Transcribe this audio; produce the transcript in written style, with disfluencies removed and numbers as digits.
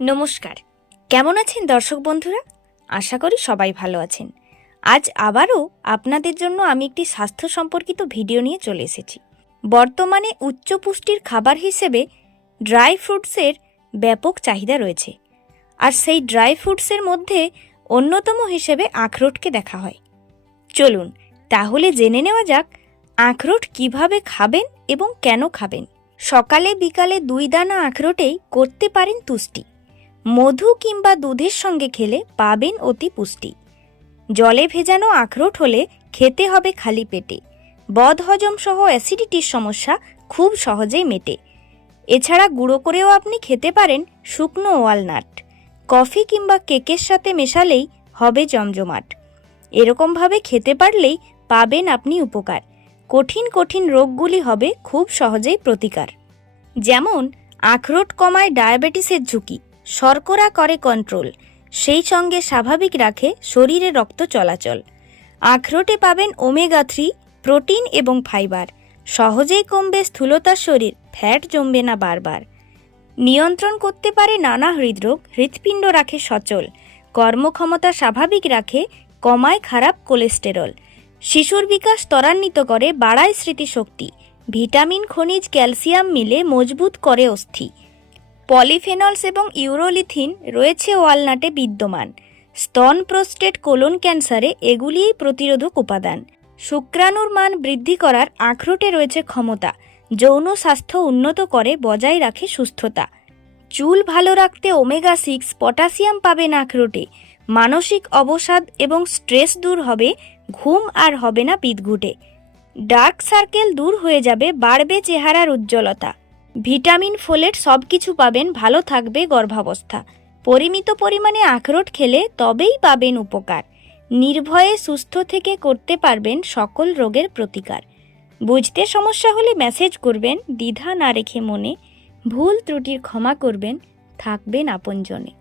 নমস্কার, কেমন আছেন দর্শক বন্ধুরা? আশা করি সবাই ভালো আছেন। আজ আবারও আপনাদের জন্য আমি একটি স্বাস্থ্য সম্পর্কিত ভিডিও নিয়ে চলে এসেছি। বর্তমানে উচ্চ পুষ্টির খাবার হিসেবে ড্রাই ফ্রুটসের ব্যাপক চাহিদা রয়েছে, আর সেই ড্রাই ফ্রুটসের মধ্যে অন্যতম হিসেবে আখরোটকে দেখা হয়। চলুন তাহলে জেনে নেওয়া যাক আখরোট কিভাবে খাবেন এবং কেন খাবেন। সকালে বিকালে 2 দানা আখরোটেই করতে পারেন তুষ্টি। মধু কিংবা দুধের সঙ্গে খেলে পাবেন অতি পুষ্টি। জলে ভেজানো আখরোট হলে খেতে হবে খালি পেটে। বদহজম সহ অ্যাসিডিটির সমস্যা খুব সহজেই মেটে। এছাড়া গুঁড়ো করেও আপনি খেতে পারেন শুকনো ওয়ালনাট। কফি কিংবা কেকের সাথে মেশালেই হবে জমজমাট। এরকমভাবে খেতে পারলেই পাবেন আপনি উপকার। কঠিন কঠিন রোগগুলি হবে খুব সহজেই প্রতিকার। যেমন আখরোট কমায় ডায়াবেটিসের ঝুঁকি, শর্করা করে কন্ট্রোল, সেই সঙ্গে স্বাভাবিক রাখে শরীরে রক্ত চলাচল। আখরোটে পাবেন ওমেগা 3, প্রোটিন এবং ফাইবার। সহজেই কমবে স্থূলতার শরীর, ফ্যাট জমবে না বারবার। নিয়ন্ত্রণ করতে পারে নানা হৃদরোগ, হৃৎপিণ্ড রাখে সচল। কর্মক্ষমতা স্বাভাবিক রাখে, কমায় খারাপ কোলেস্টেরল। শিশুর বিকাশ ত্বরান্বিত করে, বাড়ায় স্মৃতিশক্তি। ভিটামিন, খনিজ, ক্যালসিয়াম মিলে মজবুত করে অস্থি। পলিফেনলস এবং ইউরোলিথিন রয়েছে ওয়ালনাটে বিদ্যমান। স্তন, প্রোস্টেট, কোলন ক্যান্সারে এগুলিই প্রতিরোধক উপাদান। শুক্রাণুর মান বৃদ্ধি করার আখরোটে রয়েছে ক্ষমতা। যৌন স্বাস্থ্য উন্নত করে, বজায় রাখে সুস্থতা। চুল ভালো রাখতে ওমেগা 6, পটাশিয়াম পাবেন আখরোটে। মানসিক অবসাদ এবং স্ট্রেস দূর হবে, ঘুম আর হবে না বিদঘুটে। ডার্ক সার্কেল দূর হয়ে যাবে, বাড়বে চেহারার উজ্জ্বলতা। ভিটামিন, ফোলেট সবকিছু পাবেন, ভালো থাকবে গর্ভাবস্থা। পরিমিত পরিমাণে আখরোট খেলে তবেই পাবেন উপকার। নির্ভয়ে সুস্থ থেকে করতে পারবেন সকল রোগের প্রতিকার। বুঝতে সমস্যা হলে মেসেজ করবেন, দ্বিধা না রেখে মনে। ভুল ত্রুটির ক্ষমা করবেন, থাকবেন আপনজনে।